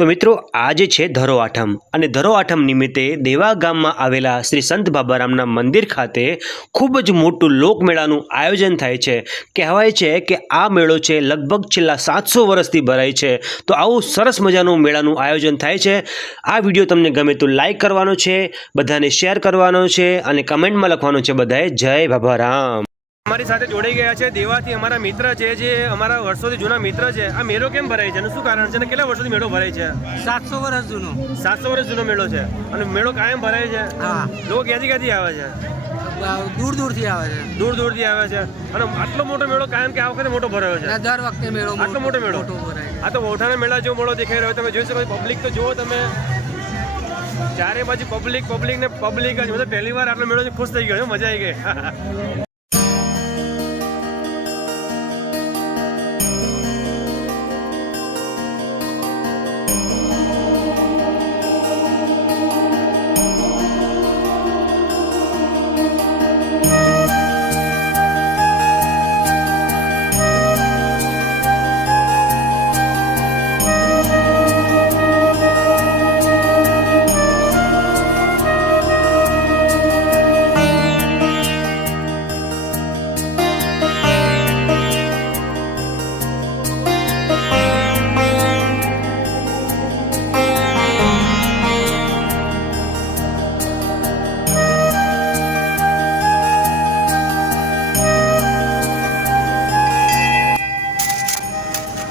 તો મિત્રો આજે છે ધરો આઠમ અને ધરો આઠમ નિમિત્તે દેવા ગામમાં આવેલા શ્રી સંત બાબારામના મંદિર ખાતે ખૂબ જ મોટું લોકમેળાનું આયોજન થાય છે। કહેવાય છે કે આ મેળો છે લગભગ છેલ્લા 700 વર્ષથી ભરાય છે। તો આવું સરસ મજાનું મેળાનું આયોજન થાય છે। આ વિડીયો તમને ગમે તો લાઈક કરવાનો છે, બધાને શેર કરવાનો છે અને કમેન્ટમાં લખવાનું છે બધાએ જય બાબારામ। हमारी साथ जोड़ी गया है देवाथी अमरा मित्र है जे अमरा वर्षों जूना मित्र है। आ मेलो केम भराय छे शू कारण छे केटला वर्षों मेलो भराय छे? 700 वर्ष जूनो 700 वर्ष जूनो मेलो छे अने मेलो कायम भराय छे। हां लोग क्यांथी आवे छे? दूर दूर थी आवे छे। दूर दूर थी आवे छे अने आटलो मोटो मेलो कायम के आ वखते मोटो भरायो छे? दर वखते मेलो आटलो मोटो मेलो भराय। आ तो ओठाना मेला जो मेलो देखाई रह्यो तमे जोई शको पब्लिक तो जुओ तमे चारे बाजू पब्लिक पब्लिक ने पब्लिक ज मतलब पहली बार आटलो मेलो खुश थई गयो मजा आई गई।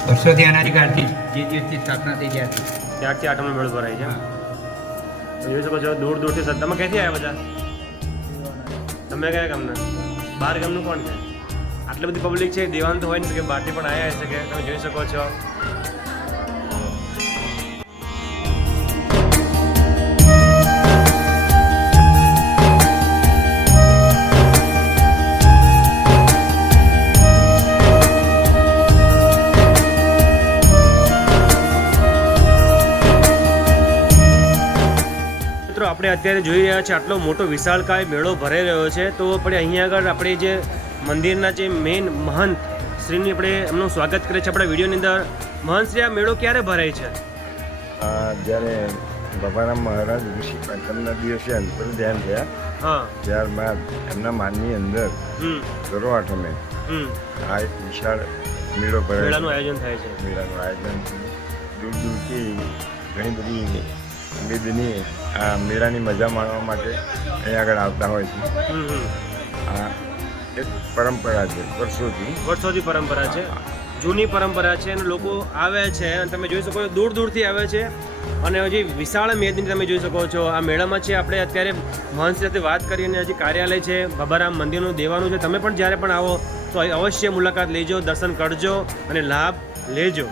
વર્ષોથી અનાજ કાળથી જે દિવસથી સ્થાપના થઈ ગયા હતી ત્યારથી આઠમનો મેળો ભરાય છે। જોઈ શકો છો દૂર દૂરથી તમે ક્યાંથી આવ્યા બધા? તમે કયા ગામના? 12 ગામનું કોણ છે? આટલી બધી પબ્લિક છે દેવાનું તો હોય ને કે બહારથી પણ આવ્યા હશે કે તમે જોઈ શકો છો। આપણે અત્યારે જોઈ રહ્યા છે આટલો મોટો વિશાળકાય મેળો ભરાઈ રહ્યો છે। તો આપણે અહીંયા આગળ આપણે જે મંદિરના જે મેઇન મહંત શ્રીની આપણે એમનું સ્વાગત કરે છે આપણા વિડીયોની અંદર। મહંત શ્રી આ મેળો ક્યારે ભરાય છે? જ્યારે બાબારામ મહારાજ ઋષિ પાંચમના દિવસે અંતર ધ્યાન થયા હા ત્યારબાદ એમના માનની અંદર ધરો આઠમે આ એક વિશાળ મેળો ભરાય, મેળાનું આયોજન થાય છે। મેળાનું આયોજન દૂર દૂરથી ઘણી બધી ઉમેદની આ મેળાની મજા માણવા માટે અહીંયા આગળ આવતા હોય છે। આ એક પરંપરા છે, વર્ષોથી પરંપરા છે, જૂની પરંપરા છે અને લોકો આવે છે અને તમે જોઈ શકો છો દૂર દૂરથી આવે છે અને હજી વિશાળ મેદની તમે જોઈ શકો છો આ મેળામાં છે। આપણે અત્યારે મહંત સાથે વાત કરીને હજી કાર્યાલય છે બાબારામ મંદિરનું દેવાનું છે। તમે પણ જ્યારે પણ આવો તો અવશ્ય મુલાકાત લેજો, દર્શન કરજો અને લાભ લેજો।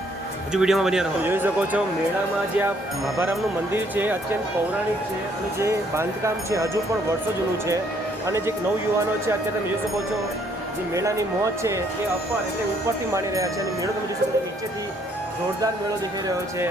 હજુ વિડીયોમાં બન્યા રહો। જોઈ શકો છો મેળામાં જે આ બાબારામનું મંદિર છે અત્યંત પૌરાણિક છે અને જે બાંધકામ છે હજુ પણ વર્ષો જૂનું છે અને જે નવયુવાનો છે અત્યારે તમે જોઈ શકો છો જે મેળાની મોજ છે એ અપર એટલે ઉપરથી માણી રહ્યા છે અને મેળો તમે જોઈ શકો છો નીચેથી જોરદાર મેળો દેખાઈ રહ્યો છે।